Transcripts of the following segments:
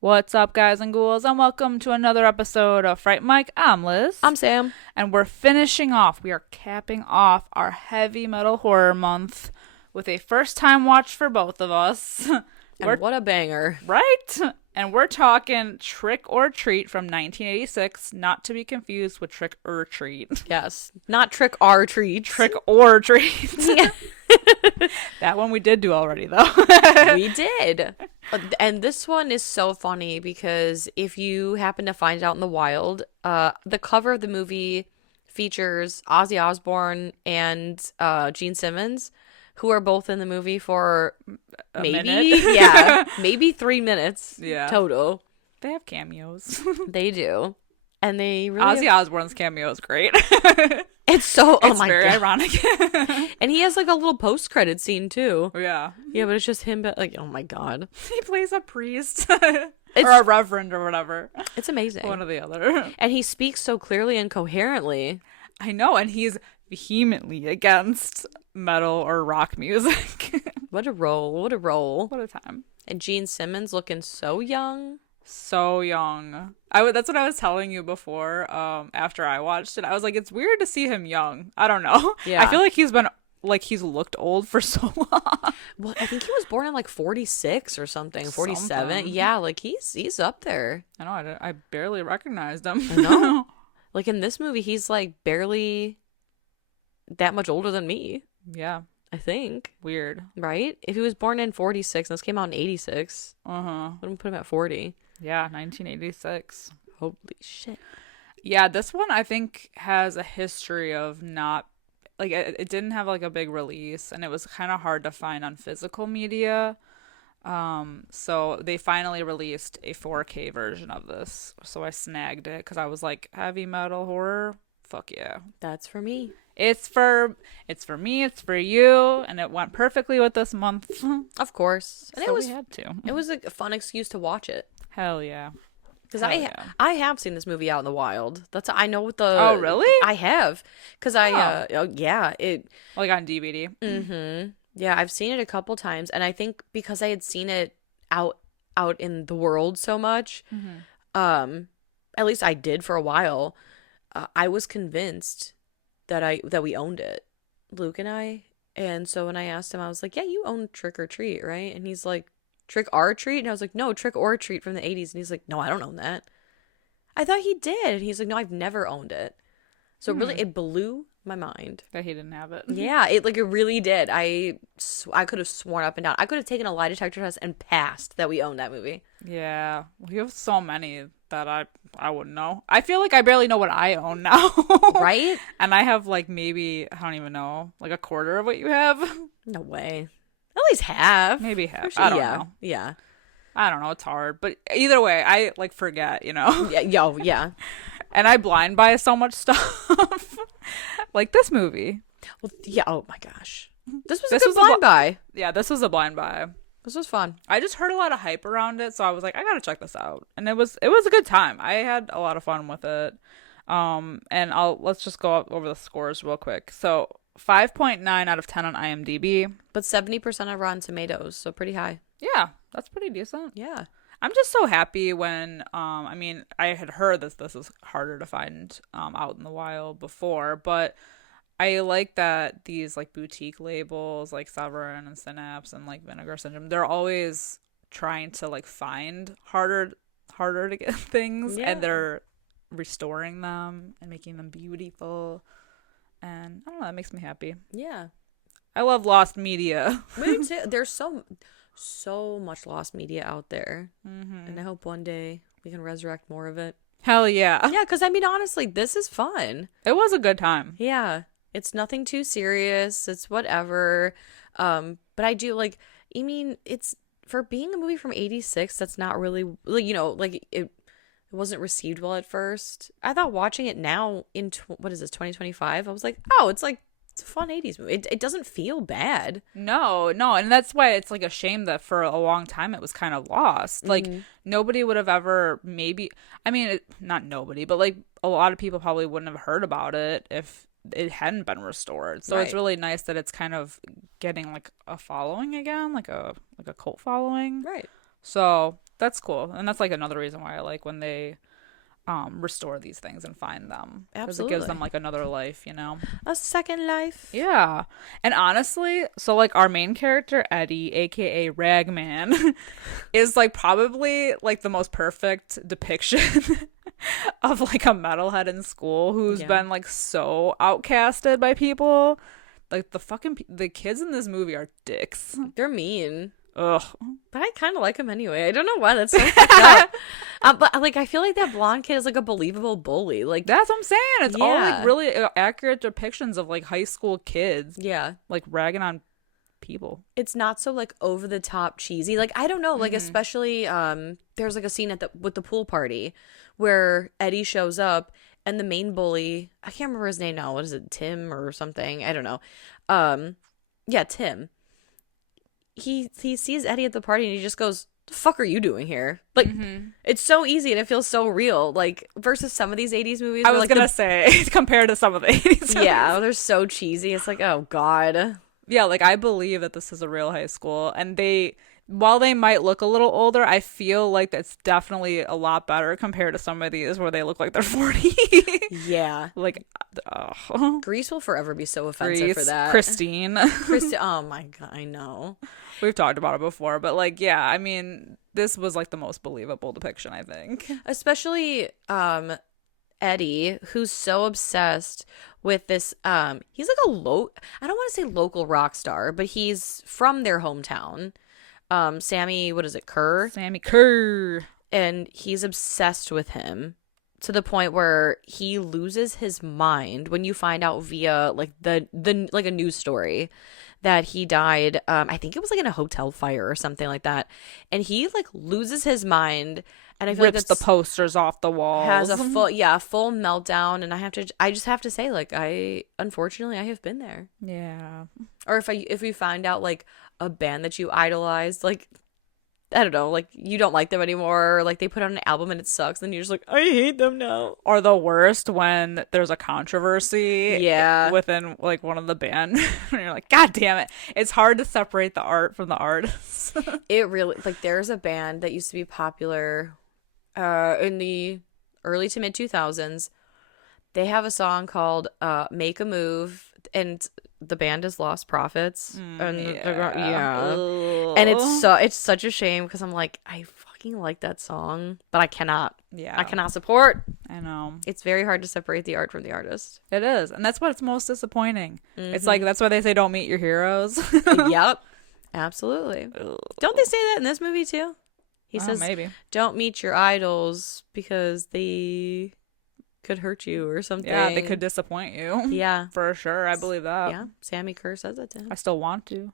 What's up, guys and ghouls, and welcome to another episode of Fright Mic. I'm Liz. I'm Sam. And we're finishing off, we are capping off our heavy metal horror month with a first-time watch for both of us. And what a banger. Right? And we're talking Trick or Treat from 1986, not to be confused with Trick or Treat. Yes. Not Trick or Treat. Trick or Treat. Yeah. That one we did do already, though. We did. And this one is so funny because if you happen to find it out in the wild, the cover of the movie features Ozzy Osbourne and Gene Simmons, who are both in the movie for maybe 3 minutes total. They have cameos. They do. And they really Ozzy Osbourne's cameo is great. It's so it's very ironic. And he has like a little post-credit scene too. Yeah. Yeah, but it's just him, but like, oh my god. He plays a priest. Or a reverend or whatever. It's amazing. One or the other. And he speaks so clearly and coherently. I know, and he's vehemently against metal or rock music. What a role. What a role. What a time. And Gene Simmons looking so young. So young. That's what I was telling you before, after I watched it. I was like, it's weird to see him young. I don't know. Yeah. I feel like he's looked old for so long. Well, I think he was born in like 46 or something. 47. Yeah, like he's up there. I know. I barely recognized him. I know. Like in this movie, he's like barely that much older than me. Yeah. I think. Weird. Right? If he was born in 46 and this came out in 86, wouldn't put him at 40. Yeah, 1986. Holy shit. Yeah, this one I think has a history of not, like, it didn't have like a big release, and it was kind of hard to find on physical media. So they finally released a 4K version of this. So I snagged it because I was like, heavy metal horror? Fuck yeah. That's for me. It's for me, it's for you, and it went perfectly with this month. Of course. And so we had to. It was a fun excuse to watch it. Hell yeah. Because I have seen this movie out in the wild. I know what the... Oh, really? I have. Because like on DVD. Mm-hmm. Yeah, I've seen it a couple times, and I think because I had seen it out in the world so much, at least I did for a while, I was convinced that we owned it, Luke and I. And so when I asked him, I was like, yeah, you own Trick or Treat, right? And he's like, Trick or Treat? And I was like, no, Trick or Treat from the 80s. And he's like, no, I don't own that. I thought he did. And he's like, no, I've never owned it. So really, it blew my mind. That he didn't have it. Yeah, it really did. I could have sworn up and down. I could have taken a lie detector test and passed that we owned that movie. Yeah. We have so many that I wouldn't know. I feel like I barely know what I own now. Right? And I have like maybe, I don't even know, like a quarter of what you have. No way. At least half. Maybe half. I don't know. Yeah. I don't know. It's hard. But either way, I like forget, you know? Yeah. And I blind buy so much stuff. Like this movie. Well, yeah. Oh my gosh. This was a good blind buy. Yeah, this was a blind buy. This was fun. I just heard a lot of hype around it, so I was like, I gotta check this out. And it was a good time. I had a lot of fun with it. And let's just go over the scores real quick. So 5.9 out of 10 on IMDb. But 70% on Rotten Tomatoes, so pretty high. Yeah, that's pretty decent. Yeah. I'm just so happy when, I mean, I had heard this is harder to find out in the wild before, but I like that these like boutique labels like Severin and Synapse and like Vinegar Syndrome, they're always trying to like find harder to get things, and they're restoring them and making them beautiful. And I don't know, that makes me happy. Yeah. I love lost media. Me too. There's so much lost media out there. Mm-hmm. And I hope one day we can resurrect more of it. Hell yeah. Yeah, because I mean, honestly, this is fun. It was a good time. Yeah. It's nothing too serious. It's whatever. But I do like, I mean, it's for being a movie from 86, that's not really, like, you know, like it wasn't received well at first. I thought watching it now in, what is this, 2025? I was like, oh, it's like It's a fun 80s movie. It doesn't feel bad. No, and that's why it's like a shame that for a long time it was kind of lost. Like nobody would have ever not nobody, but like a lot of people probably wouldn't have heard about it if it hadn't been restored. So It's really nice that it's kind of getting like a following again, like a cult following. Right. So that's cool. And that's like another reason why I like when they restore these things and find them. Because it gives them like another life, A second life. Yeah. And honestly, so like our main character, Eddie, aka Ragman, is like probably like the most perfect depiction of like a metalhead in school who's been like so outcasted by people. Like the kids in this movie are dicks. They're mean. Ugh. But I kind of like him anyway. I don't know why that's so fucked up. But like, I feel like that blonde kid is like a believable bully. Like that's what I'm saying. It's all like really accurate depictions of like high school kids. Yeah, like ragging on people. It's not so like over the top cheesy. Like I don't know. Like especially there's like a scene with the pool party where Eddie shows up and the main bully. I can't remember his name now. What is it? Tim or something? I don't know. Yeah, Tim. He sees Eddie at the party and he just goes, "The fuck are you doing here?" Like it's so easy and it feels so real. Like versus some of these 80s movies. I was gonna say compared to some of the 80s movies. Yeah, they're so cheesy. It's like, oh god. Yeah, like I believe that this is a real high school, and while they might look a little older, I feel like that's definitely a lot better compared to some of these where they look like they're 40. Yeah. Like, Grease will forever be so offensive for that. Christine. Oh my god, I know. We've talked about it before, but like, yeah, I mean, this was like the most believable depiction, I think. Especially Eddie, who's so obsessed with this he's like I don't want to say local rock star, but he's from their hometown. Sammy, what is it, Kerr? Sammy Kerr. And he's obsessed with him to the point where he loses his mind when you find out via like the like a news story that he died. I think it was like in a hotel fire or something like that. And he like loses his mind. And I feel rips the posters off the walls. Has a full meltdown. And I just have to say, like, unfortunately, I have been there. Yeah. Or if we find out like a band that you idolized, like, I don't know, like you don't like them anymore, or like they put out an album and it sucks, then you're just like, I hate them now. Or the worst when there's a controversy within like one of the band and you're like, god damn it. It's hard to separate the art from the artist. It really, like, there's a band that used to be popular in the early to mid 2000s. They have a song called Make a Move, and the band is Lost Prophets. And and it's such a shame because I'm like, I fucking like that song, but I cannot support. I know. It's very hard to separate the art from the artist. It is, and that's what's most disappointing. It's like, that's why they say don't meet your heroes. Yep, absolutely. Don't they say that in this movie too? He says maybe don't meet your idols because they could hurt you or something. Yeah, they could disappoint you. Yeah, for sure. I believe that. Yeah, Sammy Kerr says that to him. I still want to.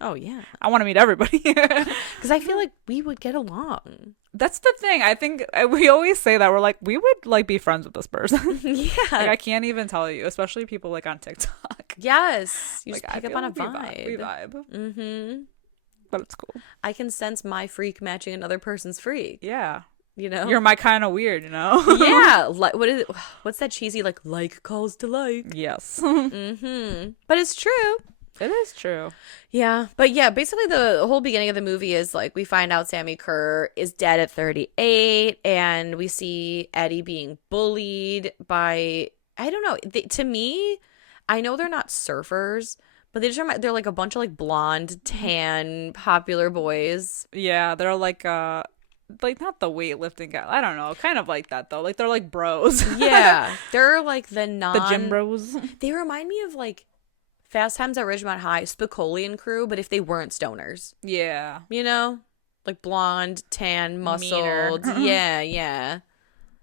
Oh yeah, I want to meet everybody because I feel like we would get along. That's the thing. I think we always say that we're like, we would like be friends with this person. Yeah, like, I can't even tell you, especially people like on TikTok. Yes, you like, just pick up on a vibe. We vibe. Mm-hmm. But it's cool. I can sense my freak matching another person's freak. Yeah. You know, you're my kind of weird, you know. Yeah, like what is it? What's that cheesy like calls to like? Yes. But it's true. It is true. Yeah, but yeah, basically the whole beginning of the movie is like we find out Sammy Kerr is dead at 38, and we see Eddie being bullied by, I don't know. To me, I know they're not surfers, but they're like a bunch of like blonde, tan, popular boys. Yeah, they're like not the weightlifting guy. I don't know. Kind of like that though. Like they're like bros. Yeah, they're like the gym bros. They remind me of like Fast Times at Ridgemont High, Spicoli and crew, but if they weren't stoners. Yeah. You know? Like blonde, tan, muscled. Yeah.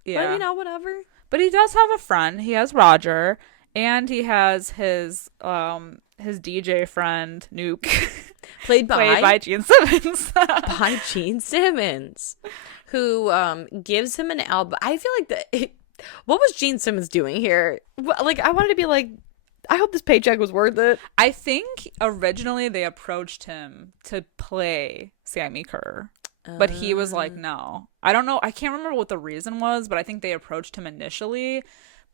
But, you know, whatever. But he does have a friend. He has Roger. And he has his DJ friend, Nuke. Played by Gene Simmons. By Gene Simmons. Who gives him an album. I feel like what was Gene Simmons doing here? Like, I wanted to be like, I hope this paycheck was worth it. I think originally they approached him to play Sammy Kerr, but he was like, no. I don't know. I can't remember what the reason was, but I think they approached him initially,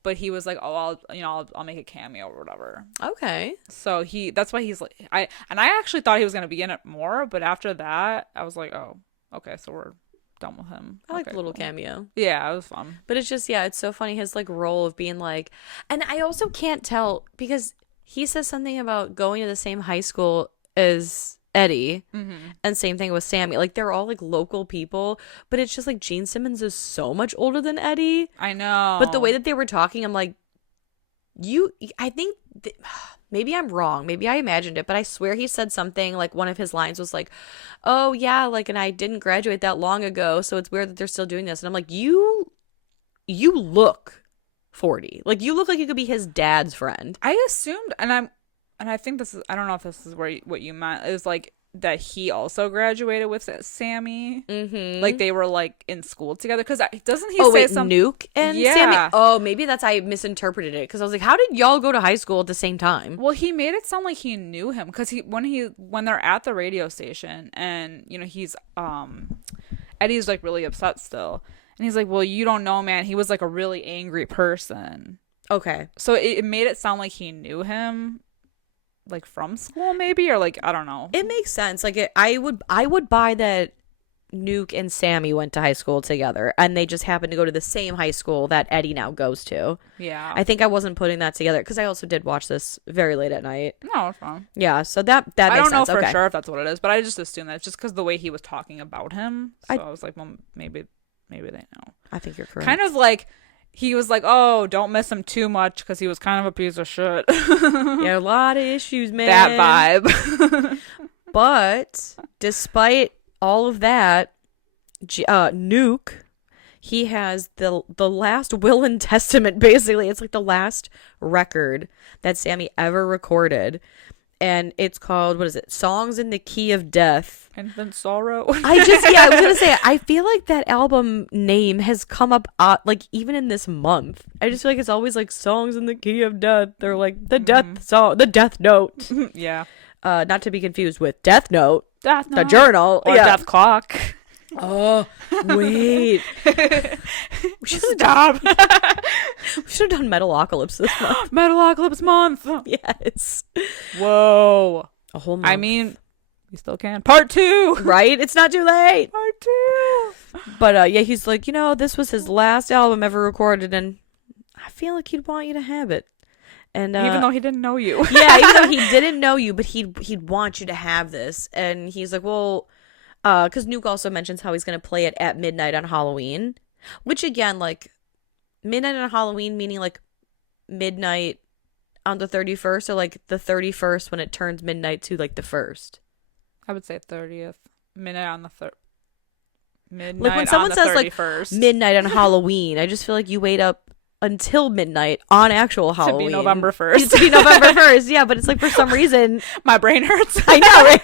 but he was like, oh, I'll make a cameo or whatever. Okay. So that's why he's like, I actually thought he was going to be in it more, but after that, I was like, oh, okay, so we're done with him. I like the little cameo. Yeah, it was fun. But it's just, yeah, it's so funny, his like role of being like, and I also can't tell because he says something about going to the same high school as Eddie, and same thing with Sammy. Like, they're all like local people, but it's just like Gene Simmons is so much older than Eddie. I know. But the way that they were talking, I'm like, I think maybe I'm wrong. Maybe I imagined it, but I swear he said something like, one of his lines was like, oh yeah, like, and I didn't graduate that long ago, so it's weird that they're still doing this. And I'm like, you look 40. Like, you look like you could be his dad's friend. I assumed, and I think this is, I don't know if this is what you meant, is like that he also graduated with Sammy. Like, they were like in school together, because doesn't he say something? Nuke and Sammy? Oh, maybe that's, I misinterpreted it, because I was like, how did y'all go to high school at the same time? Well, he made it sound like he knew him, because when they're at the radio station, and he's Eddie's like really upset still, and he's like, well, you don't know, man, he was like a really angry person. Okay. So it made it sound like he knew him, like from school maybe, or like, I don't know. It makes sense. Like, I would buy that Nuke and Sammy went to high school together, and they just happened to go to the same high school that Eddie now goes to. Yeah. I think I wasn't putting that together, because I also did watch this very late at night. No, it's fine. Yeah, so that makes sense. I don't know for sure if that's what it is, but I just assumed that it's just because the way he was talking about him. So I was like, well, maybe they know. I think you're correct. Kind of like, he was like, oh, don't miss him too much, because he was kind of a piece of shit. Yeah, a lot of issues, man. That vibe. But despite all of that, Nuke, he has the last will and testament, basically. It's like the last record that Sammy ever recorded. And it's called, what is it? Songs in the Key of Death. Infant Sorrow. I was going to say, I feel like that album name has come up, like, even in this month. I just feel like it's always like Songs in the Key of Death. They're like the death song, the Death Note. Yeah. Not to be confused with Death Note. Death Note. The journal. Or Death Clock. Oh, wait. We should Stop. We should have done Metalocalypse this month. Metalocalypse month. Yes. Whoa. A whole month. I mean, we still can. Part 2. Right? It's not too late. Part 2. But yeah, he's like, this was his last album ever recorded, and I feel like he'd want you to have it. And even though he didn't know you. Yeah, even though he didn't know you, but he'd want you to have this. And he's like, well, because Nuke also mentions how he's going to play it at midnight on Halloween, which again, like, midnight on Halloween, meaning like midnight on the 31st, or like the 31st when it turns midnight to like the 1st. I would say 30th. Midnight on the 3rd. Midnight like when someone says 31st. like midnight on Halloween, I just feel like you wait up until midnight on actual Halloween. To be November 1st. To be November 1st, yeah, but it's like for some reason. My brain hurts. I know, right?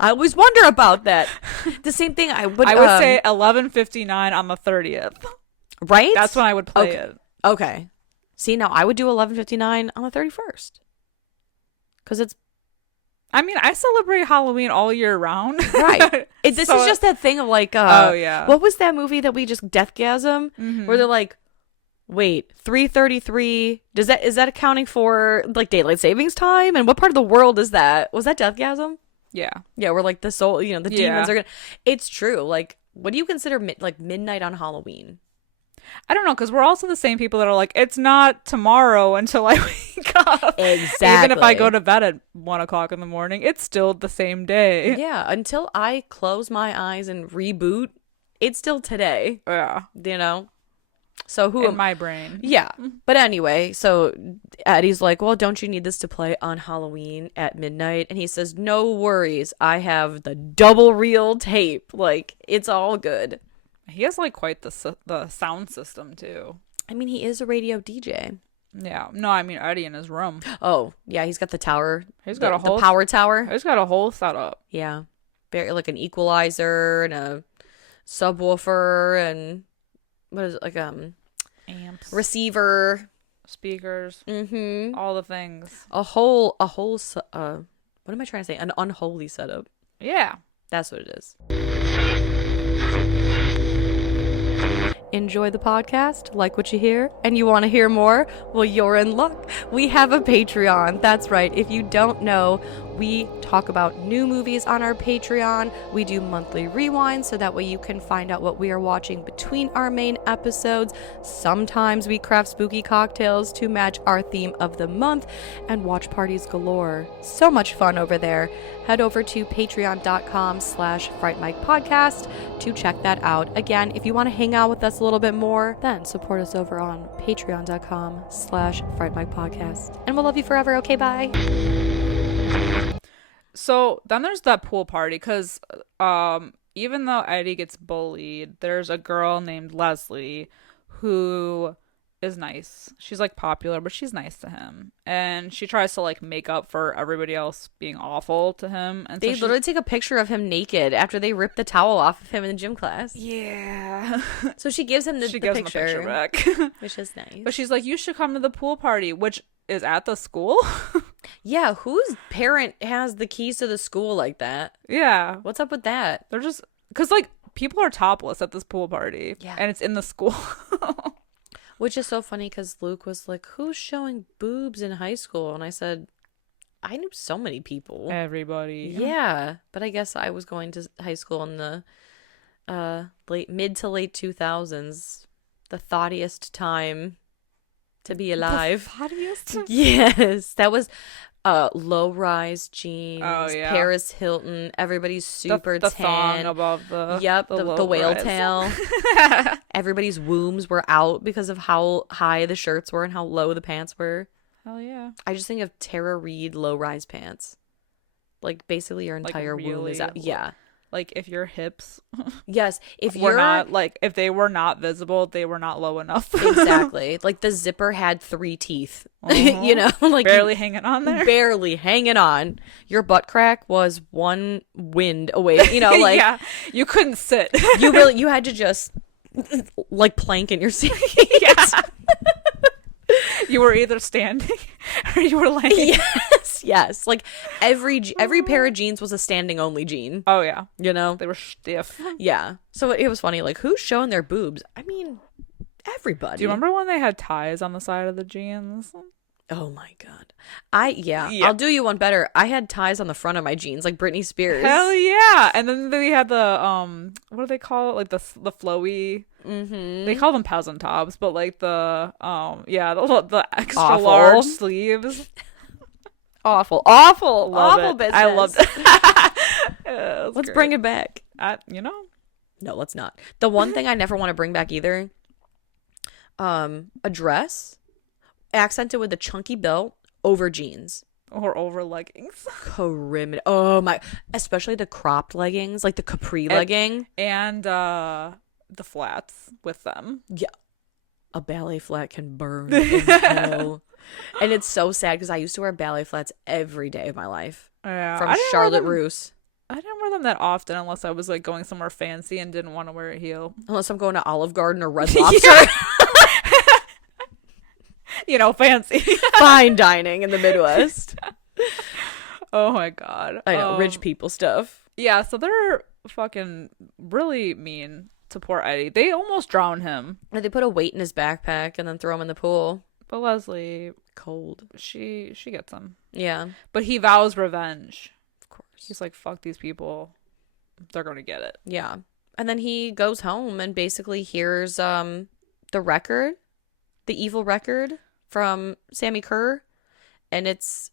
I always wonder about that. The same thing I would say 11:59 on the 30th. Right? That's when I would play it. Okay. See, now I would do 11:59 on the 31st. Because it's... I mean, I celebrate Halloween all year round. Right. This is just that thing of like... oh, yeah. What was that movie that we just... Deathgasm? Mm-hmm. Where they're like, wait, 3:33... Is that accounting for like daylight savings time? And what part of the world is that? Was that Deathgasm? Yeah. Yeah, where like the soul, the demons are gonna... It's true. Like, what do you consider midnight on Halloween? I don't know, because we're also the same people that are like, it's not tomorrow until I wake up. Exactly. Even if I go to bed at 1 o'clock in the morning, it's still the same day. Yeah, until I close my eyes and reboot, it's still today. Yeah. So who in my brain. Yeah. But anyway, so Eddie's like, well, don't you need this to play on Halloween at midnight? And he says, no worries. I have the double reel tape. Like, it's all good. He has like quite the sound system too. I mean, he is a radio DJ. Yeah. No, I mean Eddie in his room. Oh, yeah, he's got the tower. He's got the power tower. He's got a whole setup. Yeah. Very like an equalizer and a subwoofer and what is it, like amps, receiver. speakers, Mm-hmm. all the things. What am I trying to say? An unholy setup. Yeah. That's what it is. Enjoy the podcast, like what you hear, and you want to hear more? Well, you're in luck. We have a Patreon. That's right. If you don't know, we talk about new movies on our Patreon. We do monthly rewinds so that way you can find out what we are watching between our main episodes. Sometimes we craft spooky cocktails to match our theme of the month, and watch parties galore. So much fun over there. Head over to patreon.com/Fright Mic podcast to check that out. Again, if you want to hang out with us a little bit more, then support us over on patreon.com/Fright Mic podcast. And we'll love you forever. Okay, bye. So then there's that pool party because even though Eddie gets bullied, there's a girl named Leslie who is nice. She's like popular, but she's nice to him, and she tries to like make up for everybody else being awful to him. And they literally take a picture of him naked after they rip the towel off of him in gym class. Yeah. So she gives him the gives picture, him the picture back, which is nice. But she's like, "You should come to the pool party," which is at the school. Yeah, whose parent has the keys to the school like that? Yeah. What's up with that? They're just because like people are topless at this pool party. Yeah. And it's in the school. Which is so funny because Luke was like, who's showing boobs in high school? And I said, I knew so many people. Everybody. Yeah. But I guess I was going to high school in the mid to late 2000s. The thoughtiest time to be alive. The thoughtiest? Yes. That was low-rise jeans, Paris Hilton, everybody's super the tan. thong above the the whale tail. Everybody's wombs were out because of how high the shirts were and how low the pants were. Hell yeah. I just think of Tara Reid low-rise pants. Like basically your entire womb is out. Yeah. Like if your hips yes, if were you're not like if they were not visible, they were not low enough. Exactly. Like the zipper had 3 teeth. You know, like barely hanging on there. Barely hanging on. Your butt crack was one wind away, you know, like yeah. You couldn't sit. you had to just like plank in your seat. Yeah. You were either standing or you were laying. Yes. Like every pair of jeans was a standing only jean. Oh yeah. You know? They were stiff. Yeah. So it was funny. Like who's showing their boobs? I mean, everybody. Do you remember when they had ties on the side of the jeans? Oh my god. I'll do you one better. I had ties on the front of my jeans like Britney Spears. Hell yeah. And then they had the what do they call it? Like the flowy. Mm-hmm. They call them peasant tops, but like the the extra large sleeves. Awful business. I loved it. Let's bring it back. No, let's not. The one thing I never want to bring back either, a dress accented with a chunky belt over jeans. Or over leggings. Oh my, especially the cropped leggings, like the capri legging. And the flats with them. Yeah. A ballet flat can burn in hell. And it's so sad because I used to wear ballet flats every day of my life. Yeah. From Charlotte Russe. I didn't wear them that often unless I was like going somewhere fancy and didn't want to wear a heel. Unless I'm going to Olive Garden or Red Lobster. You know, fancy. Fine dining in the Midwest. Oh my god. I know, rich people stuff. Yeah, so they're fucking really mean to poor Eddie. They almost drown him. Or they put a weight in his backpack and then throw him in the pool. But Leslie, cold. She gets him. Yeah. But he vows revenge. Of course. He's like, fuck these people. They're going to get it. Yeah. And then he goes home and basically hears the record, the evil record from Sammy Kerr. And it's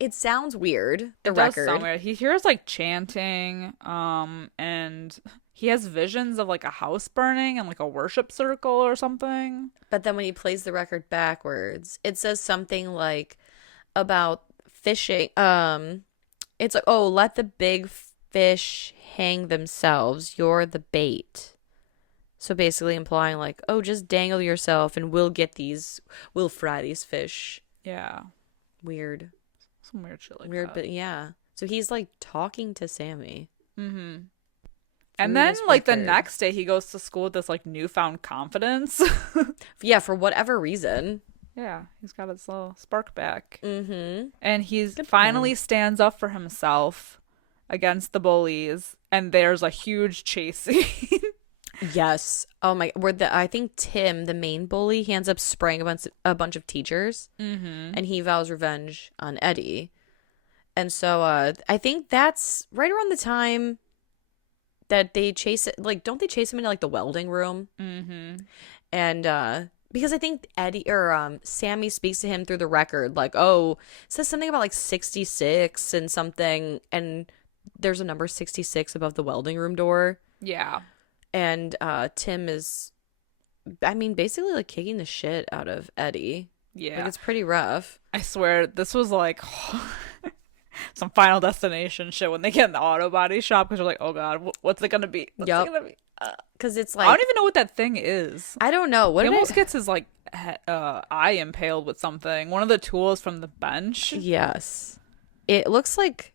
it sounds weird. The record does sound weird. He hears like chanting, and he has visions of like a house burning and like a worship circle or something. But then when he plays the record backwards, it says something like about fishing. It's like, oh, let the big fish hang themselves. You're the bait. So basically implying like, oh, just dangle yourself and we'll fry these fish. Yeah. Weird. Some weird shit like weird, that. But yeah. So he's like talking to Sammy. Mm-hmm. And through then, this like, the record. next day, he goes to school with this, like, newfound confidence. Yeah, for whatever reason. Yeah, he's got his little spark back. Mm-hmm. And he's Good for finally him. stands up for himself against the bullies. And there's a huge chase scene. Yes. Oh my. I think Tim, the main bully, he ends up spraying a bunch of teachers, and he vows revenge on Eddie. And so I think that's right around the time that they chase it. Like, don't they chase him into like the welding room? Mm-hmm. And because I think Eddie or Sammy speaks to him through the record, like, oh, says something about like 66 and something, and there's a number 66 above the welding room door. Yeah. And Tim is, I mean, basically like kicking the shit out of Eddie. Yeah. Like, it's pretty rough. I swear, this was like some Final Destination shit when they get in the auto body shop because you're like, oh god, what's it gonna be? What's it gonna be? Because it's I like, don't even know what that thing is. I don't know. What He did almost it? gets his like eye impaled with something. One of the tools from the bench. Yes. It looks like,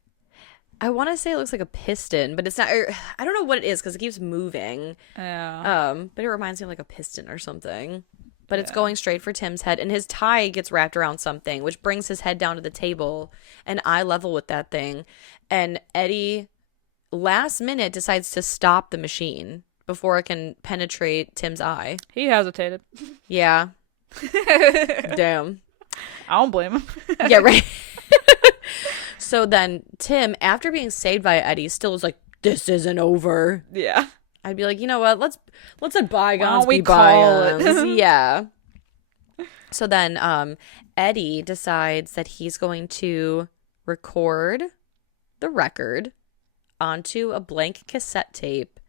I want to say it looks like a piston, but it's not. I don't know what it is because it keeps moving. Yeah. But it reminds me of like a piston or something. But it's Yeah. going straight for Tim's head, and his tie gets wrapped around something, which brings his head down to the table, and eye level with that thing. And Eddie, last minute, decides to stop the machine before it can penetrate Tim's eye. He hesitated. Yeah. Damn. I don't blame him. Yeah, right. So then Tim, after being saved by Eddie, still was like, "This isn't over." Yeah. I'd be like, you know what? Let's let Why bygones don't we be call it? bygones. Yeah. So then Eddie decides that he's going to record the record onto a blank cassette tape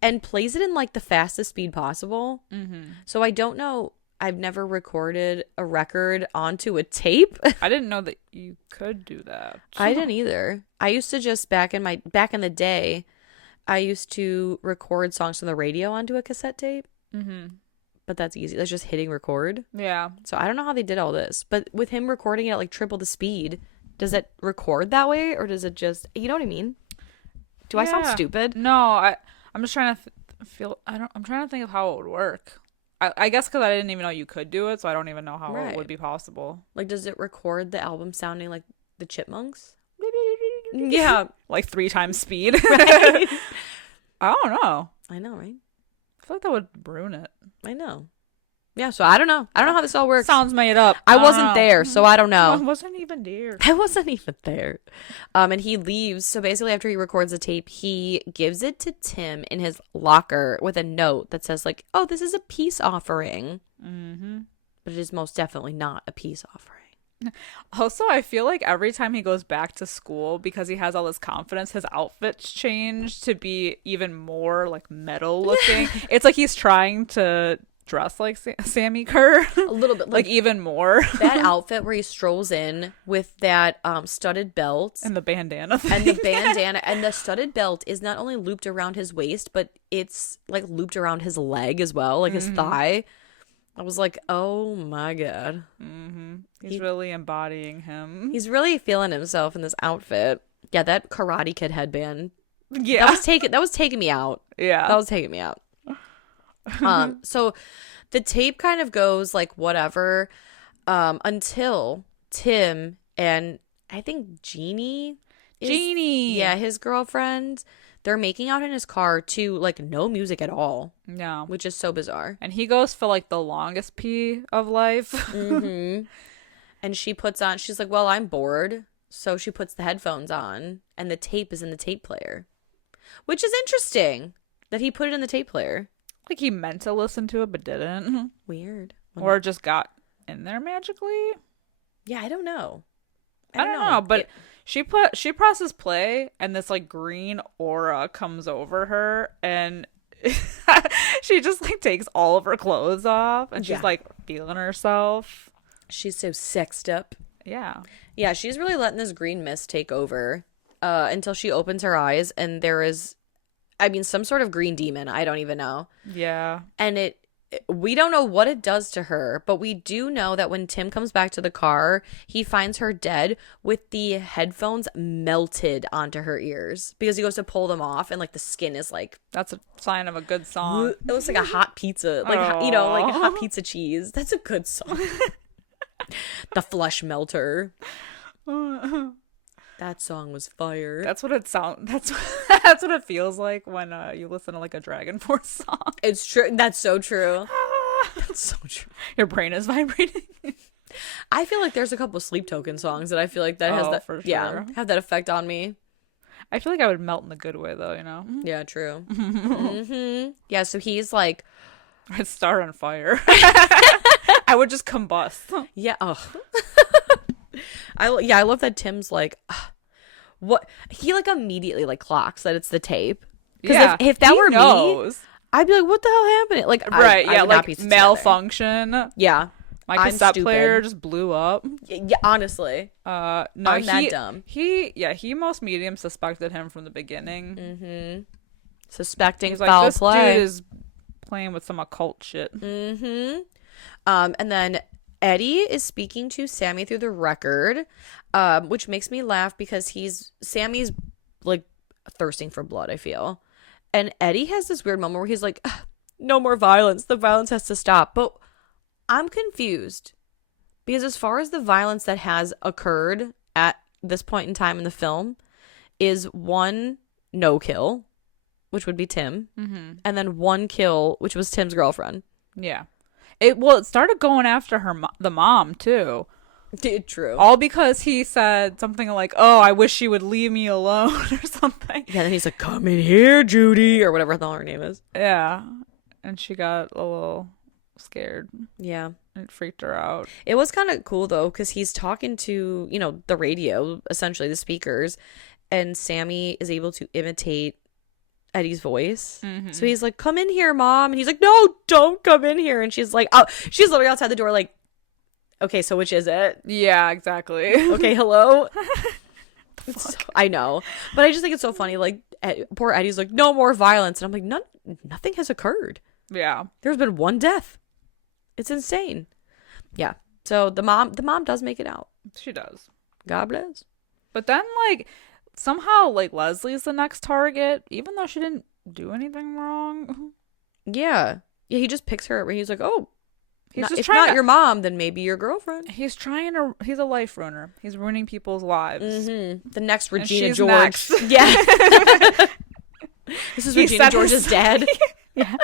and plays it in like the fastest speed possible. Mm-hmm. So I don't know. I've never recorded a record onto a tape. I didn't know that you could do that. I didn't either. I used to just back in the day, I used to record songs from the radio onto a cassette tape. Mm-hmm. But that's easy. That's just hitting record. Yeah. So I don't know how they did all this. But with him recording it at like triple the speed, does it record that way or does it just, you know what I mean? Do I sound Yeah. stupid? No, I'm just trying to I'm trying to think of how it would work. I guess because I didn't even know you could do it, so I don't even know how Right. it would be possible. Like, does it record the album sounding like the Chipmunks? Yeah. Like 3 times speed. Right. I don't know. I know, right? I feel like that would ruin it. I know. Yeah, so I don't know. I don't know how this all works. Sounds made up. I don't wasn't know. there, so I don't I know. wasn't even there. I wasn't even there. And he leaves. So basically, after he records the tape, he gives it to Tim in his locker with a note that says, like, oh, this is a peace offering. Mm-hmm. But it is most definitely not a peace offering. Also, I feel like every time he goes back to school, because he has all this confidence, his outfits change to be even more like metal looking. It's like he's trying to dress like Sammy Kerr. A little bit. Like even more. That outfit where he strolls in with that studded belt. And the bandana thing. And the bandana. And the studded belt is not only looped around his waist, but it's like looped around his leg as well, like his thigh. I was like, oh my God. Mm-hmm. He's really embodying him. He's really feeling himself in this outfit. Yeah, that Karate Kid headband. Yeah. That was taking me out. Yeah. That was taking me out. So the tape kind of goes like whatever until Tim and I think Jeannie, yeah, his girlfriend, they're making out in his car to like no music at all. No. Which is so bizarre. And he goes for like the longest pee of life. Mm-hmm. And she's like, well, I'm bored. So she puts the headphones on and the tape is in the tape player, which is interesting that he put it in the tape player. Like he meant to listen to it but didn't. Weird. Or just got in there magically. Yeah, I don't know. I don't know, but she presses play and this like green aura comes over her and she just like takes all of her clothes off and she's like feeling herself. She's so sexed up. Yeah. Yeah, she's really letting this green mist take over until she opens her eyes and there is, I mean, some sort of green demon. I don't even know. Yeah. And we don't know what it does to her, but we do know that when Tim comes back to the car, he finds her dead with the headphones melted onto her ears because he goes to pull them off and like the skin is like, That's a sign of a good song. it looks like a hot pizza, like, you know, like a hot pizza cheese. That's a good song. The flesh melter. That song was fire. That's what it sounds. That's what it feels like when you listen to like a Dragon Force song. It's true. That's so true. That's so true. Your brain is vibrating. I feel like there's a couple Sleep Token songs that I feel like that has that, for sure. yeah, have that effect on me. I feel like I would melt in the good way, though. You know. Yeah, true. Yeah, so he's like, I'd start on fire. I would just combust. yeah. Oh. I love that Tim's like, what he like immediately like clocks that it's the tape. Yeah, if that were me, I'd be like, what the hell happened? Like, right? I yeah, would not like piece it malfunction. together. Yeah, my cassette player just blew up. Yeah, honestly. No, I'm that dumb. He most medium suspected him from the beginning. Mm-hmm. Suspecting He's foul like, this play. dude is playing with some occult shit. Mm-hmm. And then Eddie is speaking to Sammy through the record, which makes me laugh because Sammy's like thirsting for blood, I feel. And Eddie has this weird moment where he's like, no more violence. The violence has to stop. But I'm confused because as far as the violence that has occurred at this point in time in the film is one no kill, which would be Tim, and then one kill, which was Tim's girlfriend. Yeah. It started going after the mom too. True. All because he said something like, "Oh, I wish she would leave me alone" or something. Yeah, then he's like, "Come in here, Judy," or whatever the hell her name is. Yeah, and she got a little scared. Yeah, it freaked her out. It was kind of cool though, because he's talking to the radio, essentially the speakers, and Sammy is able to imitate Eddie's voice. So he's like, "Come in here, Mom," and he's like, "No, don't come in here." And she's like, "Oh," she's literally outside the door, like, "Okay, so which is it?" Yeah, exactly. Okay, hello. I know, but I just think it's so funny. Like, poor Eddie's like, "No more violence," and I'm like, nothing has occurred. Yeah, there's been one death. It's insane. Yeah. So the mom does make it out. She does. God bless. But then, like, somehow, like, Leslie's the next target, even though she didn't do anything wrong. Yeah. Yeah, he just picks her. He's like, "Oh, if trying not your mom, then maybe your girlfriend." He's a life ruiner. He's ruining people's lives. The next Regina George. Next. Yeah. This is Regina George's dad. Yeah.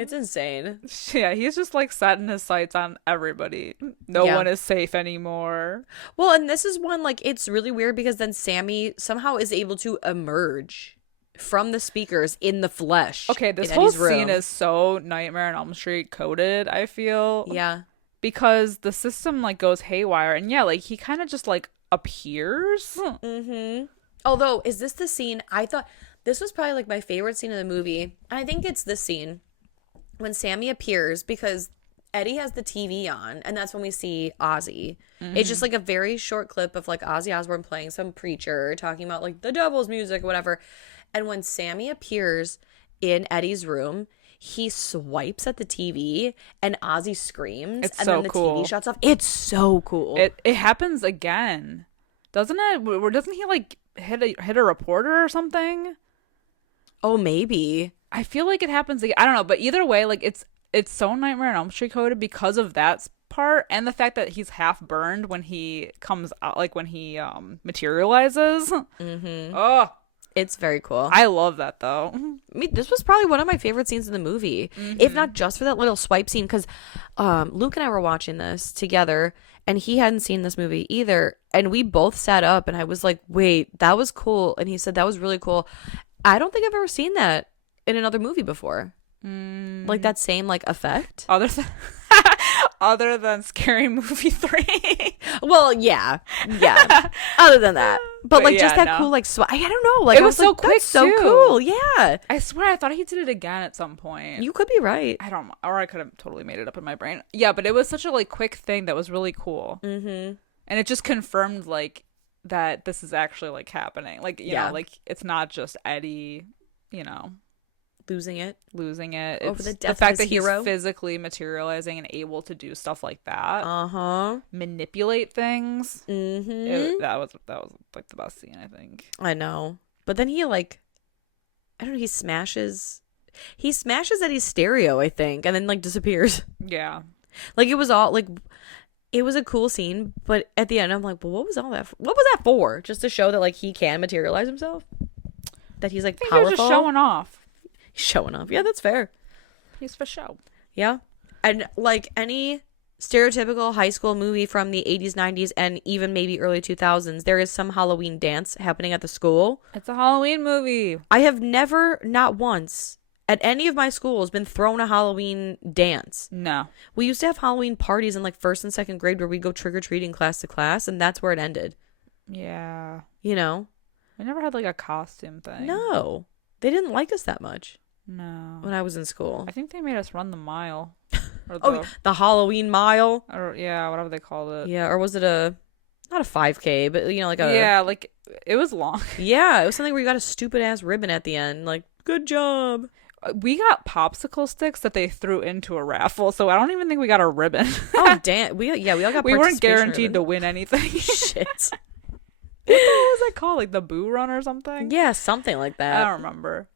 It's insane. Yeah, he's just like setting his sights on everybody. No one is safe anymore. Well, and this is one, like, it's really weird because then Sammy somehow is able to emerge from the speakers in the flesh. Okay, this whole scene is so Nightmare on Elm Street coded, I feel. Yeah. Because the system, like, goes haywire. And yeah, like, he kind of just, like, appears. Although, is this the scene? I thought this was probably like my favorite scene in the movie. And I think it's this scene when Sammy appears because Eddie has the TV on, and that's when we see Ozzy. It's just like a very short clip of like Ozzy Osbourne playing some preacher talking about like the devil's music or whatever. And when Sammy appears in Eddie's room, he swipes at the TV and Ozzy screams. It's and so then the cool. TV shuts off. It's so cool. It happens again. Doesn't it? Doesn't he like hit a reporter or something? Oh, maybe. I feel like it happens again. I don't know, but either way, like it's so Nightmare on Elm Street coded because of that part and the fact that he's half burned when he comes out, like when he materializes. Oh, it's very cool. I love that though. I mean, this was probably one of my favorite scenes in the movie, if not just for that little swipe scene, because Luke and I were watching this together, and he hadn't seen this movie either, and we both sat up, and I was like, "Wait, that was cool," and he said that was really cool. I don't think I've ever seen that in another movie before. Like that same like effect. Other than Scary Movie 3. Well, yeah. Other than that, but like just that cool like I don't know. Like it was so quick, so cool. Yeah. I swear, I thought he did it again at some point. You could be right. I don't, or I could have totally made it up in my brain. Yeah, but it was such a like quick thing that was really cool. And it just confirmed like that this is actually like happening. Like you know, like it's not just Eddie. You know. losing it Over the It's death the of fact his that hero. he's physically materializing and able to do stuff like that. Uh-huh. Manipulate things. Mm-hmm. That was like the best scene, I think. I know. But then he like, I don't know, he smashes Eddie's stereo, I think, and then like disappears. Yeah. Like it was all like, it was a cool scene, but at the end I'm like, well, what was all that? What was that for? Just to show that like he can materialize himself? That he's like I think powerful? he was just showing off. He's showing off. Yeah, that's fair. He's for show. Yeah. And like any stereotypical high school movie from the 80s, 90s, and even maybe early 2000s, there is some Halloween dance happening at the school. It's a Halloween movie. I have never, not once, at any of my schools, been thrown a Halloween dance. No. We used to have Halloween parties in like first and second grade where we go trick-or-treating class to class, and that's where it ended. Yeah. You know? I never had like a costume thing. No. They didn't like us that much No. when I was in school. I think they made us run the mile. Or Oh, the Halloween mile? or, yeah, whatever they called it. Yeah, or was it not a 5K, but you know, like a... Yeah, like, it was long. Yeah, it was something where you got a stupid-ass ribbon at the end. Like, good job. We got popsicle sticks that they threw into a raffle, so I don't even think we got a ribbon. Oh, damn. We all got We weren't participation guaranteed to ribbons. win anything. Shit. What the hell was that called? Like the Boo Run or something? Yeah, something like I that. don't remember.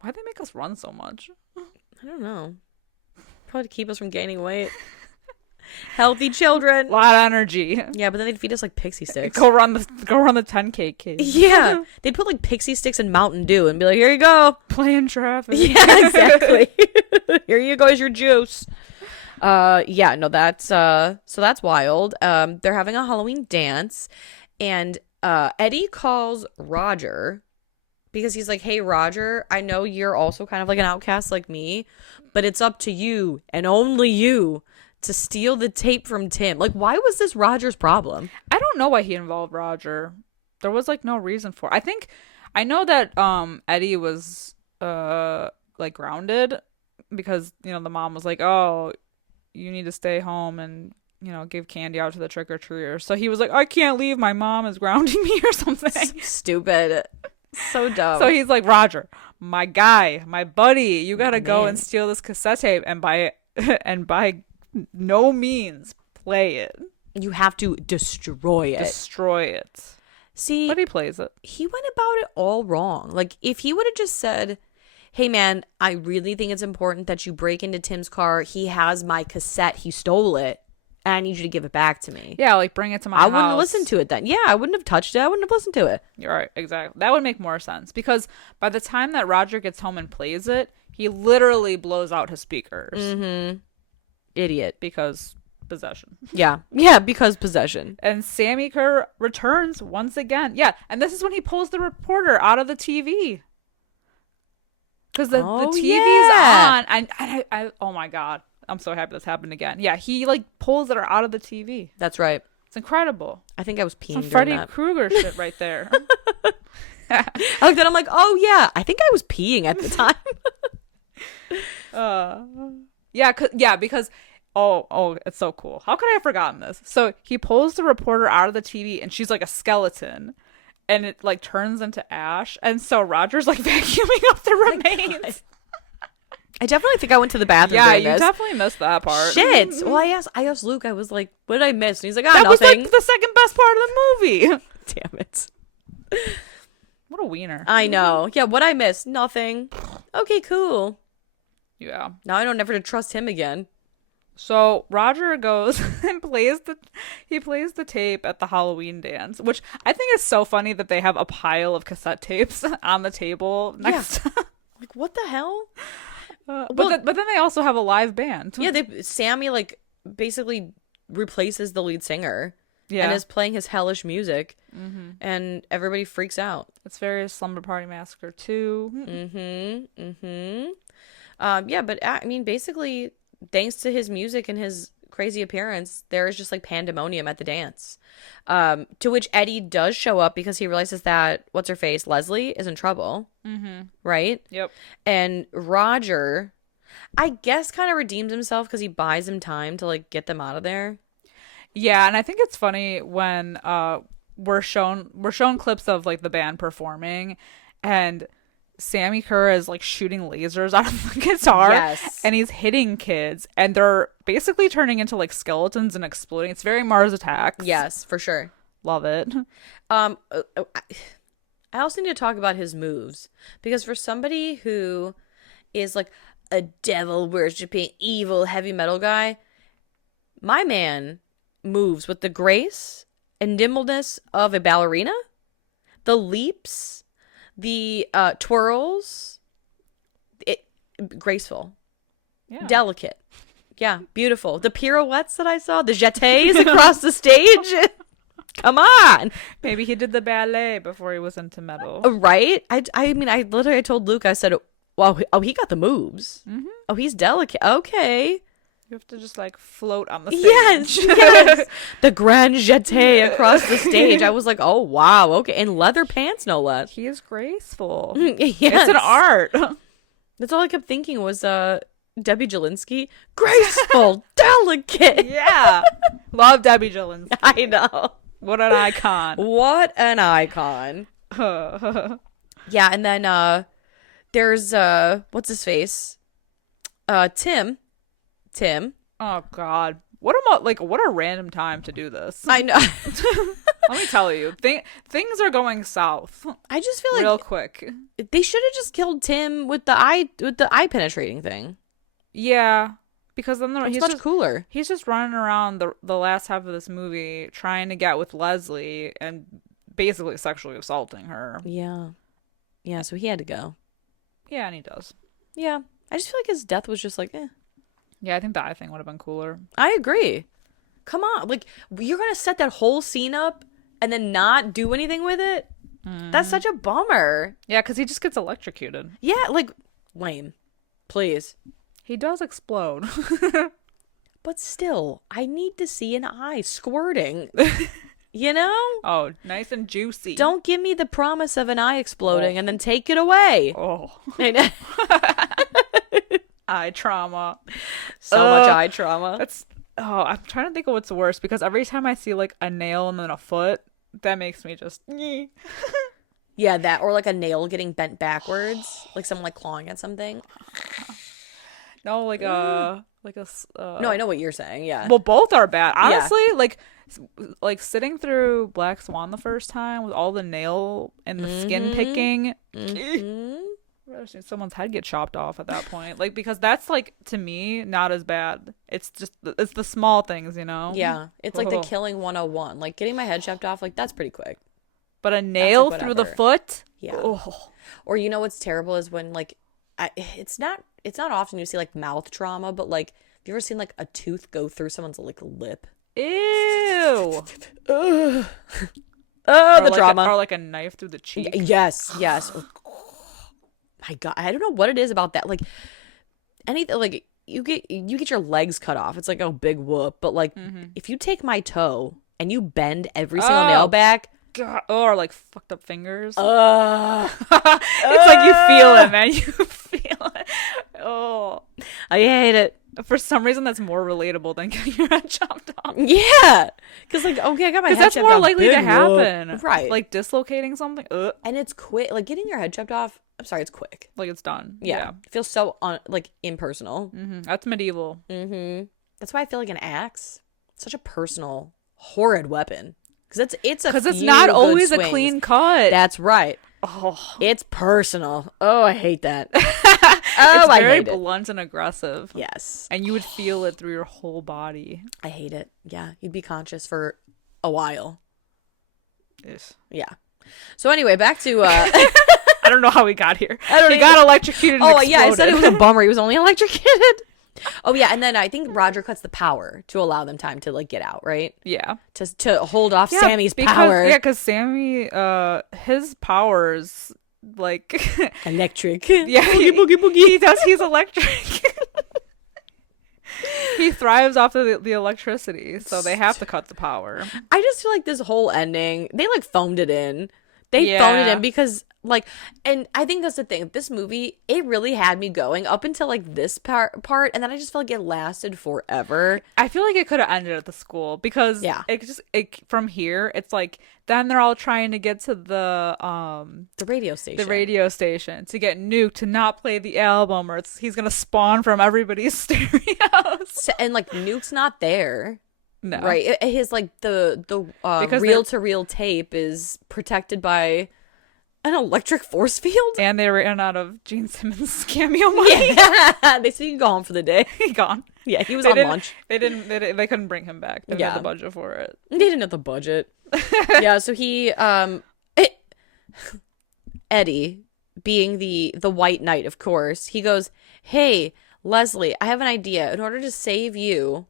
Why'd they make us run so much? I don't know. Probably to keep us from gaining weight. Healthy children. A lot of energy. Yeah, but then they'd feed us like pixie sticks. Go run the 10K kid. Yeah. They'd put like pixie sticks in Mountain Dew and be like, here you go. Playing traffic. Yeah, exactly. Here you go, is your juice. Yeah, no, that's so that's wild. They're having a Halloween dance, and Eddie calls Roger because he's like, hey Roger, I know you're also kind of like an outcast like me, but it's up to you and only you to steal the tape from Tim. Like, why was this Roger's problem? I don't know why he involved Roger. There was like no reason for it. I know that Eddie was like grounded because, you know, the mom was like, oh, you need to stay home and, you know, give candy out to the trick-or-treaters. So he was like, I can't leave, my mom is grounding me or something. Stupid. So dumb. So he's like, Roger, my guy, my buddy, you gotta go Man. and steal this cassette tape and by no means play it. You have to destroy it. Destroy it. See, But he plays it. he went about it all wrong. Like, if he would have just said, hey man, I really think it's important that you break into Tim's car. He has my cassette. He stole it. And I need you to give it back to me. Yeah, like bring it to my I house. wouldn't have listened to it then. Yeah, I wouldn't have touched it. I wouldn't have listened to it. You're right, exactly. That would make more sense because by the time that Roger gets home and plays it, he literally blows out his speakers Mm-hmm. Idiot. because possession. Yeah. Yeah, because possession. And Sammy Kerr returns once again. Yeah, and this is when he pulls the reporter out of the TV. Because the TV's yeah. on. I oh my God. I'm so happy this happened again. Yeah, he like pulls her out of the TV. That's right. It's incredible. I think I was peeing Some during Freddy that. Krueger shit right there. I looked at it, I'm like, oh yeah, I think I was peeing at the time. Because it's so cool. How could I have forgotten this? So he pulls the reporter out of the TV and she's like a skeleton and it like turns into ash. And so Roger's like vacuuming up the remains. I definitely think I went to the bathroom Yeah, during you this. definitely missed that part. Shit. Well, I asked Luke, I was like, what did I miss? And he's like, That was nothing. like the second best part of the movie. Damn it. What a wiener. I know. Yeah, what I missed? Nothing. Okay, cool. Yeah. Now I don't never to trust him again. So Roger goes and plays the tape at the Halloween dance, which I think is so funny that they have a pile of cassette tapes on the table next. Yeah. Like, what the hell? But then they also have a live band. Yeah, Sammy like basically replaces the lead singer. Yeah. And is playing his hellish music. Mm-hmm. And everybody freaks out. It's very Slumber Party Massacre 2. Mm-hmm. Mm-hmm. Yeah, but I mean, basically, thanks to his music and his crazy appearance, there is just like pandemonium at the dance. To which Eddie does show up because he realizes that what's her face, Leslie, is in trouble. Mm-hmm. Right? Yep. And Roger, I guess, kind of redeems himself because he buys him time to like get them out of there. Yeah, and I think it's funny when we're shown clips of like the band performing, and Sammy Kerr is like shooting lasers out of the guitar. Yes. And he's hitting kids, and they're basically turning into like skeletons and exploding. It's very Mars Attacks. Yes, for sure. Love it. I also need to talk about his moves, because for somebody who is like a devil worshipping evil heavy metal guy, my man moves with the grace and nimbleness of a ballerina. The leaps, the twirls, graceful, Yeah. delicate, yeah, beautiful. The pirouettes that I saw, the jetés across the stage. Come on. Maybe he did the ballet before he was into metal. Right? I mean, I literally told Luke, I said, wow, oh, he got the moves. Mm-hmm. Oh, he's delicate. Okay. You have to just like float on the stage. Yes, yes. The grand jeté across the stage. I was like, oh, wow. Okay. And leather pants, no less. He is graceful. Yes. It's an art. That's all I kept thinking was Debbie Jelinski. Graceful, delicate. Yeah. Love Debbie Jelinski. I know. What an icon. What an icon. Yeah, and then there's what's his face? Tim. Oh God. What a random time to do this. I know. Let me tell you. Things are going south I just feel like real quick. they should have just killed Tim with the eye penetrating thing. Yeah. Because then It's he's much just cooler. he's just running around the last half of this movie trying to get with Leslie and basically sexually assaulting her. Yeah. Yeah, so he had to go. Yeah, and he does. Yeah. I just feel like his death was just like, eh. Yeah, I think the eye thing would have been cooler. I agree. Come on. Like, you're going to set that whole scene up and then not do anything with it? That's such a bummer. Yeah, because he just gets electrocuted. Yeah, like, lame. Please. He does explode. But still, I need to see an eye squirting. You know? Oh, nice and juicy. Don't give me the promise of an eye exploding and then take it away. Oh. Eye trauma. So much eye trauma. I'm trying to think of what's worse, because every time I see like a nail and then a foot, that makes me just Yeah, that, or like a nail getting bent backwards, like someone like clawing at something. no, No, I know what you're saying. Yeah. Well, both are bad. Honestly, like sitting through Black Swan the first time with all the nail and the skin picking. I've seen someone's head get chopped off at that point. Like, because that's like, to me, not as bad. It's the small things, you know? Yeah. It's like the killing 101. Like, getting my head chopped off, like, that's pretty quick. But a nail like through the whatever. foot? Yeah. Oh. Or, you know what's terrible is when, like, it's not often you see, like, mouth trauma, but, like, have you ever seen, like, a tooth go through someone's, like, lip? Ew. Oh, Or the like trauma. or like a knife through the cheek. Yes. My God, I don't know what it is about that. Like, anything, like, you get your legs cut off. It's like a big whoop. But, like, if you take my toe and you bend every single nail back. God. Or like fucked up fingers. It's It's like you feel it, man. You feel it. Oh. I hate it. For some reason, that's more relatable than getting your head chopped off. Yeah. Because, like, okay, I got my head chopped off. Because that's more likely to big happen. whoop. Right. Like dislocating something. Ugh. And it's quick. Like, getting your head chopped off, I'm sorry, it's quick. Like it's done. Yeah. It feels so, impersonal. That's medieval. That's why I feel like an axe, such a personal, horrid weapon. Because it's not few always good a swings. clean cut. That's right. Oh. It's personal. Oh, I hate that. It's I very hate it. blunt and aggressive. Yes. And you would feel it through your whole body. I hate it. Yeah. You'd be conscious for a while. Yes. Yeah. So anyway, back to I don't know how we got here. I don't He even- got electrocuted. And Oh yeah, I said it was a exploded. bummer. He was only electrocuted. Oh yeah, and then I think Roger cuts the power to allow them time to like get out, right? Yeah. To hold off Yeah, Sammy's because, power. Yeah, because Sammy, his powers, like, Electric. yeah, he does. He's electric. He thrives off of the electricity, so they have to cut the power. I just feel like this whole ending, they like phoned it in They phoned it in because, like, and I think that's the thing. This movie, it really had me going up until, like, this part, and then I just felt like it lasted forever. I feel like it could have ended at the school because from here, it's like, then they're all trying to get to the radio station. The radio station to get Nuke to not play the album, or he's going to spawn from everybody's stereos. And, like, Nuke's not there. No. Right. His, like, the reel-to-reel tape is protected by an electric force field. And they ran out of Gene Simmons' cameo money. Yeah. They said he could go home for the day. He gone. Yeah, he was on lunch. They couldn't bring him back. They didn't have the budget for it. They didn't have the budget. Yeah, so he, Eddie, being the white knight, of course, he goes, "Hey, Leslie, I have an idea. In order to save you,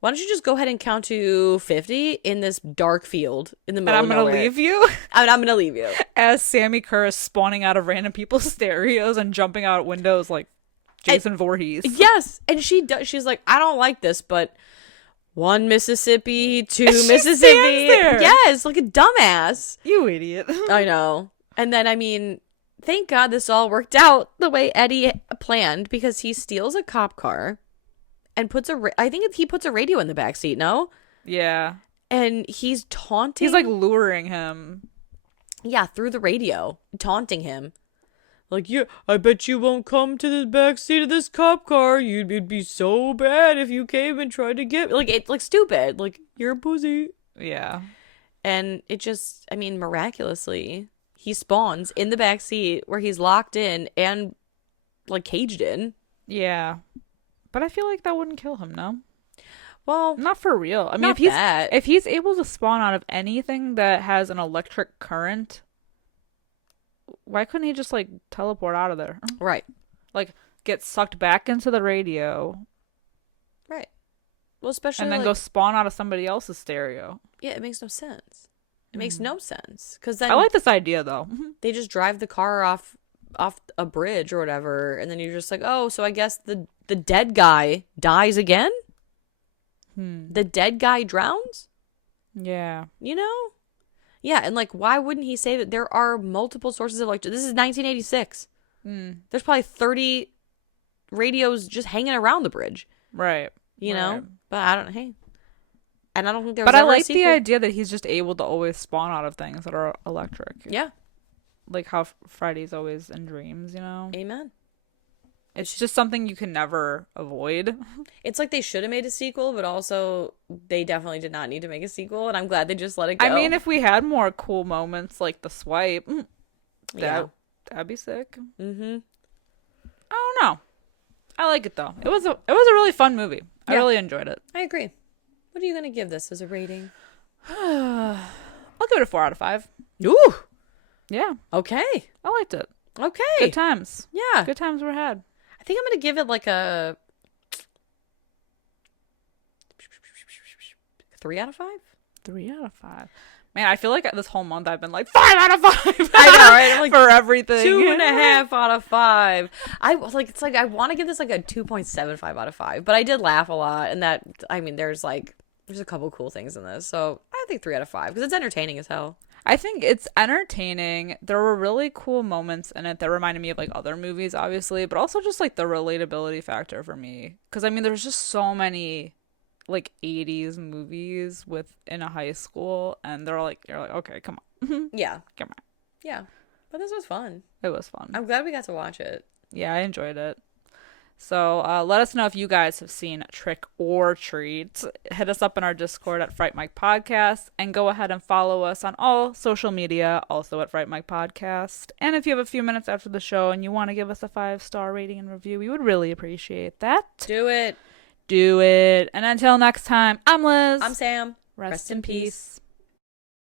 why don't you just go ahead and count to 50 in this dark field in the middle of nowhere? And I'm going to leave you?" And I'm going to leave you. As Sammy Kerr is spawning out of random people's stereos and jumping out windows like Jason Voorhees. Yes. And she's like, "I don't like this, but 1 Mississippi, 2 Mississippi." Yes, like a dumbass. You idiot. I know. And then, I mean, thank God this all worked out the way Eddie planned, because he steals a cop car. And I think he puts a radio in the backseat, no? Yeah. And he's taunting. He's like luring him. Yeah, through the radio. Taunting him. Like, "Yeah, I bet you won't come to the backseat of this cop car. It'd be so bad if you came and tried to get me." Like, it's like stupid. Like, "You're a pussy." Yeah. And it just, I mean, miraculously, he spawns in the backseat where he's locked in and, like, caged in. Yeah. But I feel like that wouldn't kill him, no? Well, not for real. I mean, if he's able to spawn out of anything that has an electric current, why couldn't he just, like, teleport out of there? Right. Like, get sucked back into the radio. Right. Well, especially, and then go spawn out of somebody else's stereo. Yeah, it makes no sense. It makes no sense. Because then I like this idea, though. They just drive the car off a bridge or whatever, and then you're just like, "Oh, so I guess the dead guy dies again? The dead guy drowns?" Yeah. You know? Yeah, and, like, why wouldn't he say that there are multiple sources of electricity? This is 1986. There's probably 30 radios just hanging around the bridge. Right. You know? But I don't, hey. And I don't think there was ever But I like a sequel. the idea that he's just able to always spawn out of things that are electric. Yeah. Like how Freddy's always in dreams, you know? Amen. It's just something you can never avoid. It's like they should have made a sequel, but also they definitely did not need to make a sequel, and I'm glad they just let it go. I mean, if we had more cool moments like the swipe, that'd be sick. Mm-hmm. I don't know. I like it though. It was a really fun movie. I really enjoyed it. I agree. What are you gonna give this as a rating? I'll give it a 4 out of 5. Ooh. Yeah. Okay. I liked it. Okay. Good times. Yeah. Good times were had. I think I'm going to give it like a 3 out of 5. 3 out of 5. Man, I feel like this whole month I've been like 5 out of 5. I know, right? I'm like, for everything. 2.5 out of 5. I want to give this like a 2.75 out of 5, but I did laugh a lot, and that, I mean, there's a couple cool things in this, so I think 3 out of 5 because it's entertaining as hell. I think it's entertaining. There were really cool moments in it that reminded me of like other movies, obviously, but also just like the relatability factor for me. Because I mean, there's just so many like 80s movies in a high school, and you're like, okay, come on. Yeah. Come on. Yeah. But this was fun. It was fun. I'm glad we got to watch it. Yeah, I enjoyed it. So let us know if you guys have seen Trick or Treat. Hit us up in our Discord at Fright Mic Podcast, and go ahead and follow us on all social media, also at Fright Mic Podcast. And if you have a few minutes after the show and you want to give us a 5-star rating and review, we would really appreciate that. Do it. Do it. And until next time, I'm Liz. I'm Sam. Rest in peace.